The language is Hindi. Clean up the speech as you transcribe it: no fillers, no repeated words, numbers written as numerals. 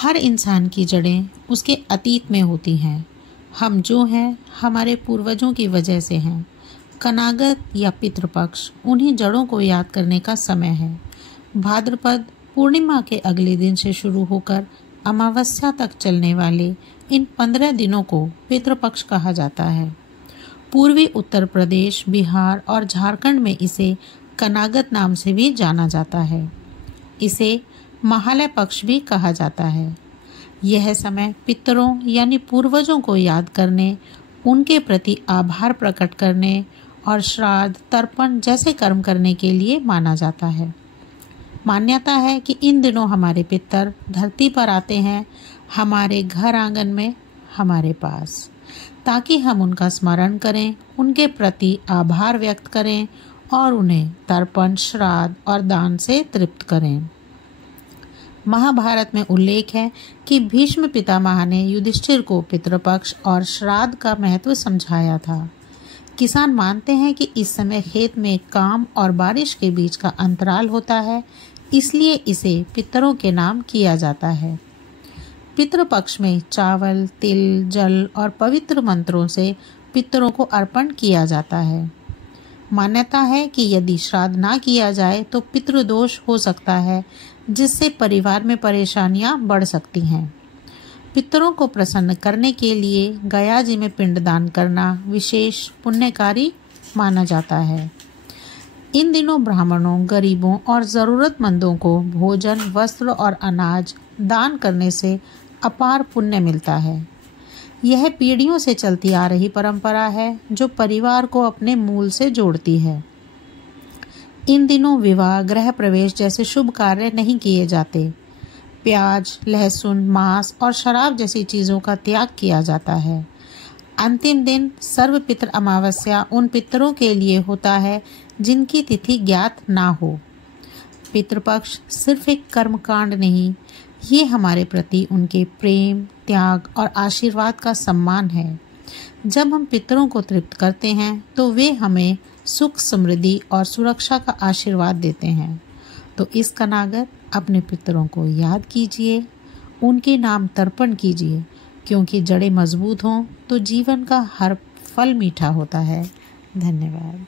हर इंसान की जड़ें उसके अतीत में होती हैं। हम जो हैं हमारे पूर्वजों की वजह से हैं। कनागत या पितृपक्ष उन्हीं जड़ों को याद करने का समय है। भाद्रपद पूर्णिमा के अगले दिन से शुरू होकर अमावस्या तक चलने वाले इन 15 दिनों को पितृपक्ष कहा जाता है। पूर्वी उत्तर प्रदेश, बिहार और झारखंड में इसे कनागत नाम से भी जाना जाता है। इसे महालय पक्ष भी कहा जाता है। यह समय पितरों यानी पूर्वजों को याद करने, उनके प्रति आभार प्रकट करने और श्राद्ध, तर्पण जैसे कर्म करने के लिए माना जाता है। मान्यता है कि इन दिनों हमारे पितर धरती पर आते हैं, हमारे घर आंगन में, हमारे पास, ताकि हम उनका स्मरण करें, उनके प्रति आभार व्यक्त करें और उन्हें तर्पण, श्राद्ध और दान से तृप्त करें। महाभारत में उल्लेख है कि भीष्म पितामह ने युधिष्ठिर को पितृपक्ष और श्राद्ध का महत्व समझाया था। किसान मानते हैं कि इस समय खेत में काम और बारिश के बीच का अंतराल होता है, इसलिए इसे पितरों के नाम किया जाता है। पितृपक्ष में चावल, तिल, जल और पवित्र मंत्रों से पितरों को अर्पण किया जाता है। मान्यता है कि यदि श्राद्ध ना किया जाए तो पितृदोष हो सकता है, जिससे परिवार में परेशानियां बढ़ सकती हैं। पितरों को प्रसन्न करने के लिए गया जी में पिंडदान करना विशेष पुण्यकारी माना जाता है। इन दिनों ब्राह्मणों, गरीबों और ज़रूरतमंदों को भोजन, वस्त्र और अनाज दान करने से अपार पुण्य मिलता है। यह पीढ़ियों से चलती आ रही परंपरा है जो परिवार को अपने मूल से जोड़ती है। इन दिनों विवाह, गृह प्रवेश जैसे शुभ कार्य नहीं किए जाते। प्याज, लहसुन, मांस और शराब जैसी चीज़ों का त्याग किया जाता है। अंतिम दिन सर्वपितृ अमावस्या उन पितरों के लिए होता है जिनकी तिथि ज्ञात ना हो। पितृपक्ष सिर्फ एक कर्मकांड नहीं, ये हमारे प्रति उनके प्रेम, त्याग और आशीर्वाद का सम्मान है। जब हम पितरों को तृप्त करते हैं तो वे हमें सुख, समृद्धि और सुरक्षा का आशीर्वाद देते हैं। तो इस कनागत अपने पितरों को याद कीजिए, उनके नाम तर्पण कीजिए, क्योंकि जड़ें मजबूत हों तो जीवन का हर फल मीठा होता है। धन्यवाद।